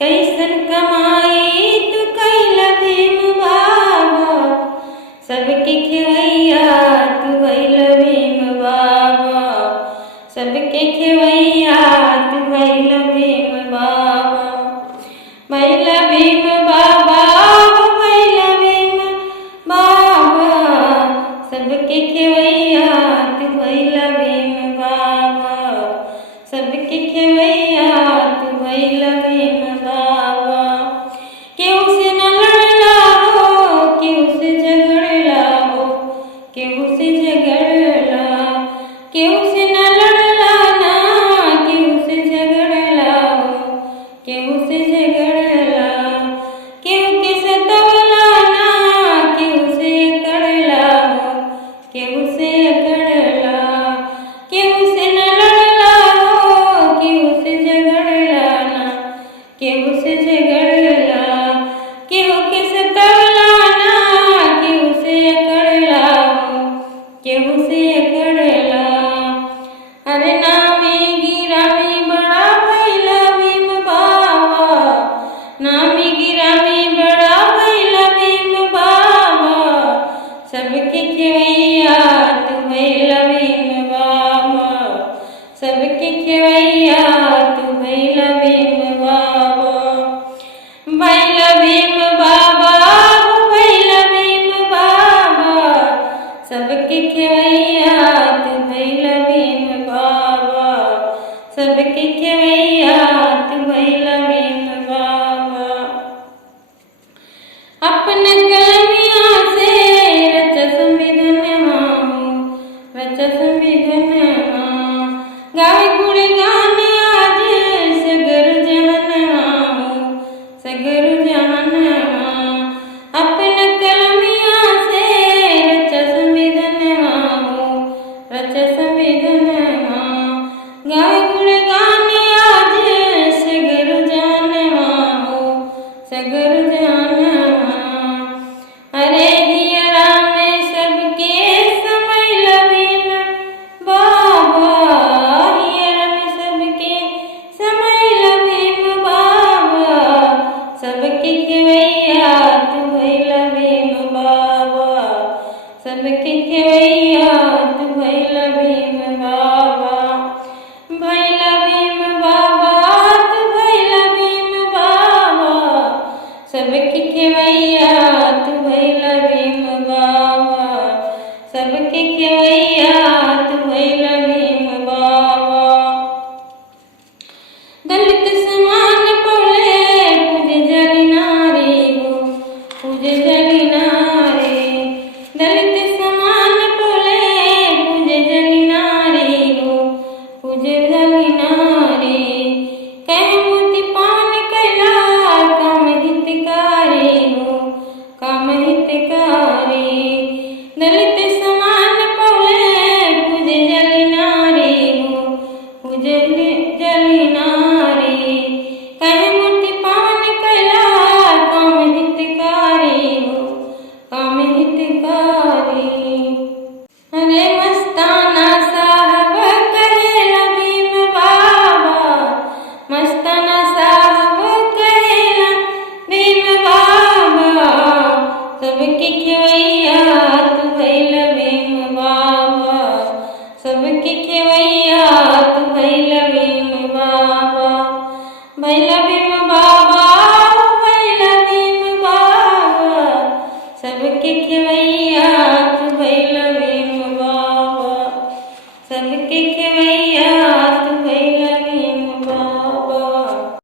कैसन कमाई तू कैल भीम बाबा, सबके खेवैया तू भैल भीम बाबा, सबके खेवैया तू भैल भीम बाबा। भैल भीम बाबा, भैल भीम बाबा, सबके खेवैया तू भैल भीम बाबा, सबके खेवैया तू भैल भीम बाबा। केहू से न लड़ला हो, केहू से झगड़ला हो, केहू से झगड़ला, केहू से न लड़ला ना, केहू से झगड़ला हो, केहू से झगड़ला, केहू के सतवला ना, केहू से अकड़ला हो, केहू से अकड़ला, केहू से न लड़ला हो, केहू से झगड़ला ना, केहू से झगड़ला, केहू के सतवला ना, केहू से अकड़ला हो, केहू से अकड़ला। अरे नामी गिरामी बड़ा भैल भीम बाबा, नामी गिरामी बड़ा भैल भीम बाबा, सबके खेवैया तू भैल भीम बाबा, सबके खेवैया तू भैल भीम बाबा। भैल भीम बाबा, भैल भीम बाबा, सबके खेवैया तू भैल भीम बाबा, सबके खेवैया तू भैल भीम बाबा। अपन कलमिया से रच संविधानमा हो, रच संविधानमा, गावे गुणगान आज सगर जहनमा हो, सगर जहनमा। अपन कलमिया से रच संविधानमा हो, रच संविधानमा, गावे गुणगान आज सगर जहनमा हो, सगर जहनमा। अरे हियरा में सबके समैल भीम बाबा, हियरा में सबके समैल भीम बाबा, सबके खेवैया तू भैल भीम बाबा, सबके खेवैया तू भैल भीम बाबा। भैल भीम बाबा, तू भैल भीम बाबा, सबके खेवैया तू भैल भीम बाबा, सबके खेवैया तू भैल भीम बाबा। दलित समान पौले पूजे जली नारी हो, पूजे जली नारी, दलित समान पौले पूजे जली नारी हो, पूजे जली नारी। कह मूर्ति पान कैला काम हितकारी हो, काम हितकारी, दलित समान पौले पूजे जली नारी हो, पूजे जली नारी। कह मूर्ति पान कैला काम हितकारी हो, काम हितकारी। अरे मस्ताना साहब कहेला भीम बाबा, मस्ताना साहब कहेला भीम बाबा, सबके खेवैया तू भैल भीम बाबा, सबके खेवैया तू भैल भीम बाबा। भैल भीम बाबा, भैल भीम बाबा, सबके खेवैया